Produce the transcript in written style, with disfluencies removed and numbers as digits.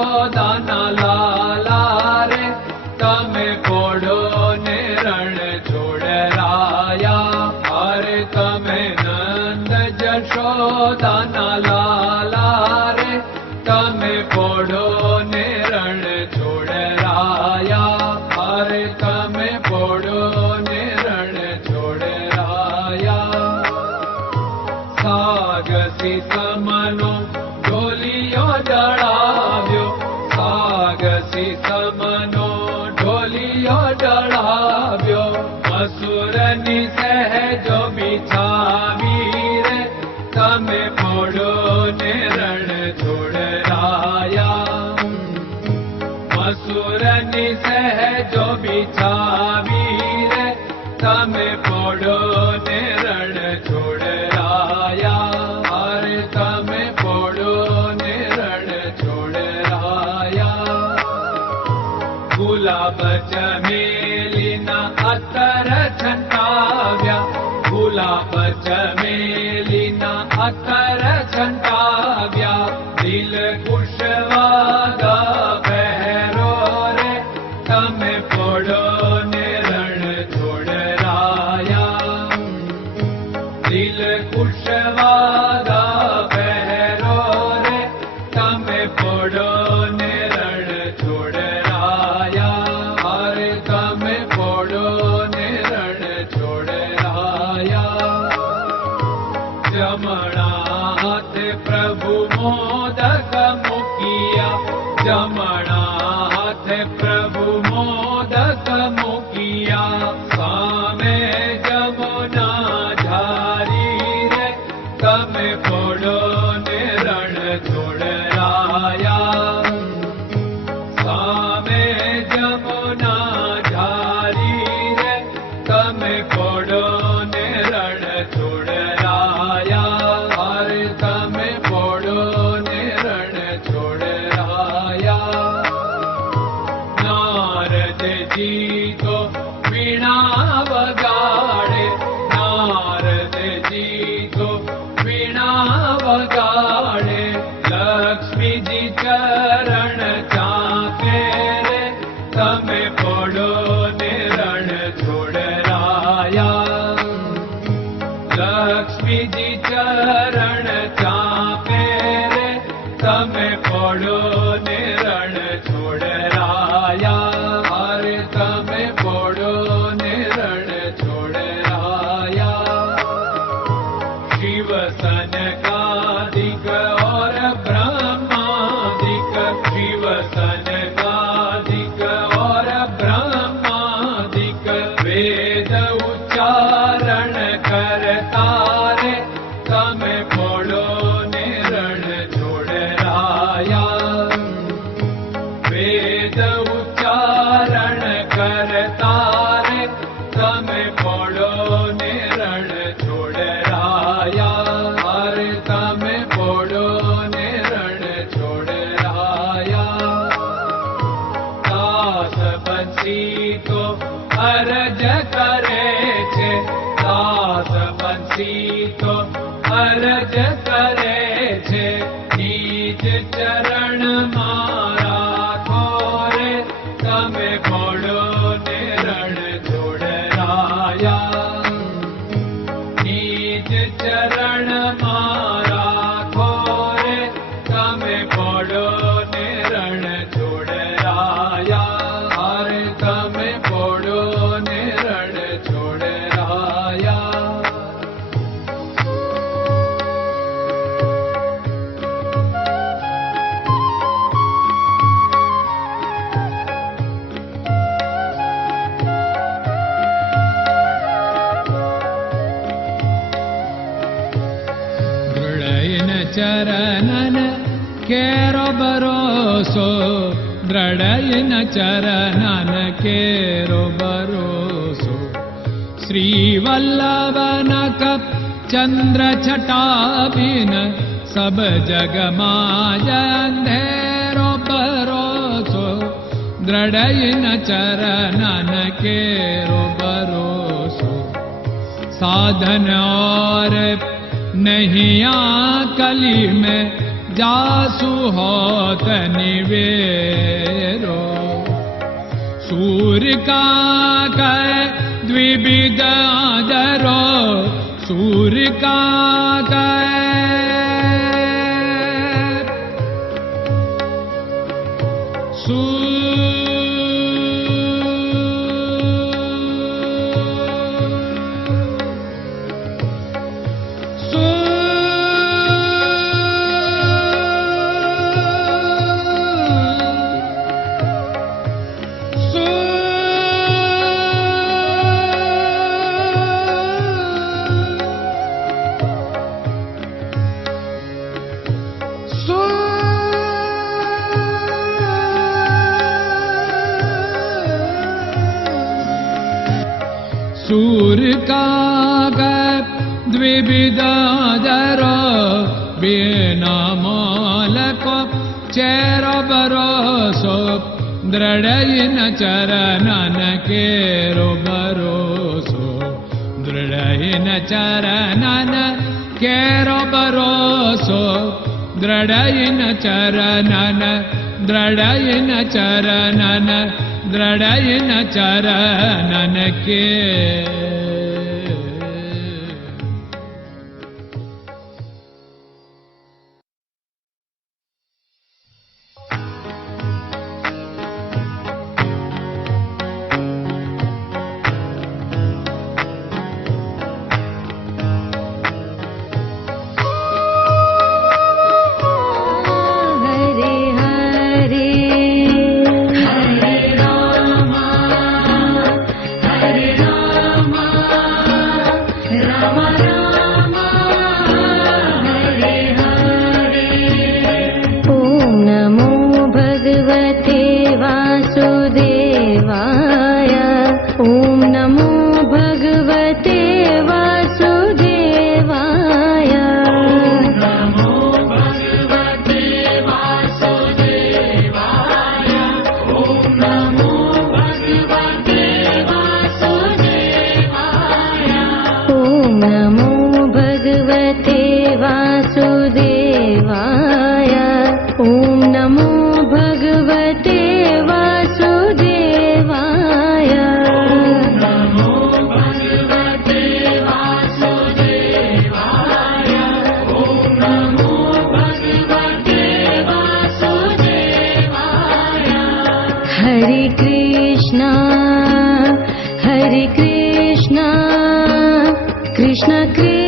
જશોદાના લાલા રે તમે પોડો ને રણ છોડરાયા. અરે તમે નંદ જશોદાના લાલા રે તમે પોડો ને રણ છોડરાયા. અરે તમે પોડો ને રણ છોડરાયા. સાગસી સમનો ઢોલિયો ડળાવ્યો, સાગસી સમનો ઢોલિયો ડળાવ્યો. મસૂરની સહેજો બિછાવી રે તમે પોડો ને રણ છોડરાયા. મસૂરની સહેજો બિછાવી રે તમે પોડો ને રણ છોડરાયા. અરે તમે પોડો ને રણ છોડરાયા. ગુલાબ ચમેલીના અત્તર છંટાવ્યા, ગુલાબ ચમેલીના અત્તર છંટાવ્યા. દિલ કુશવાદા પહેરો રે તમે પોડો ને રણ છોડરાયા. દિલ કુશવાદા પહેરો રે તમે પોડો ને રણ છોડરાયા. અરે તમે પોડો ને રણ છોડરાયા. જમણા હાથે પ્રભુ મોદક મૂકિયા, જમણા હાથે પ્રભુ મોદક મૂકિયા. સામે જમુના ઝારી રે તમે પોડો ને રણ છોડરાયા. સામે જમુના ઝારી રે તમે પોડો ને રણ છોડરાયા. અરે તમે પોડો ને રણ છોડરાયા. નારદજી તો વીણા વગાડે, નારદજી તો વીણા વગાડે. લક્ષ્મીજી ચરણ ચાકે રે તમે પોડો ને રણ છોડરાયા. લક્ષ્મીજી ચરણ ચાપે રે તમે પોડો ને રણ છોડરાયા. અરે તમે પોડો ને રણ છોડરાયા. શિવ સનકાદિક और ब्रह्मादिक, शिव सनकादिक और ब्रह्मादिक. वेद उच्चारण करता रे તમે પોડો ને રણ છોડરાયા. વેદ ઉચ્ચારણ કરતા રે તમે પોડો ને રણ છોડરાયા. અરે તમે પોડો ને રણ છોડરાયા. દાસ બંસી તો અરજ કરે છે, દાસ બંસી તો અરજ કરે છે. નીચ ચરણ મારા ખોરે તમે પોડો ને રણ છોડરાયા. નીચ ચરણ મારા ખોરે તમે પોડો ને રણ છોડરાયા. અરે તમે પોડો ને રણ છોડરાયા. ચરણન કેરો ભરોસો, દ્રઢયન ચરણન કેરો ભરોસો. શ્રી વલ્લભન કપ ચંદ્ર છટાબિન સબ જગમાં અંધેરો ભરોસો. દ્રઢયન ચરણન કેરો ભરોસો. साधन और नहीं कली में जासु होत निवेरो। सूर्य का कै द्विविध आदरो, सूर्य का सूर्य का द्विविधादरो, बिना मोल को चेर भरोसो, दृढ़ चरणन केरो भरोसो, दृढ़ चरणन केरो भरोसो, दृढ़ चरणन, दृढ़ चरणन, दृढ़ चरणन के। Krishna Krishna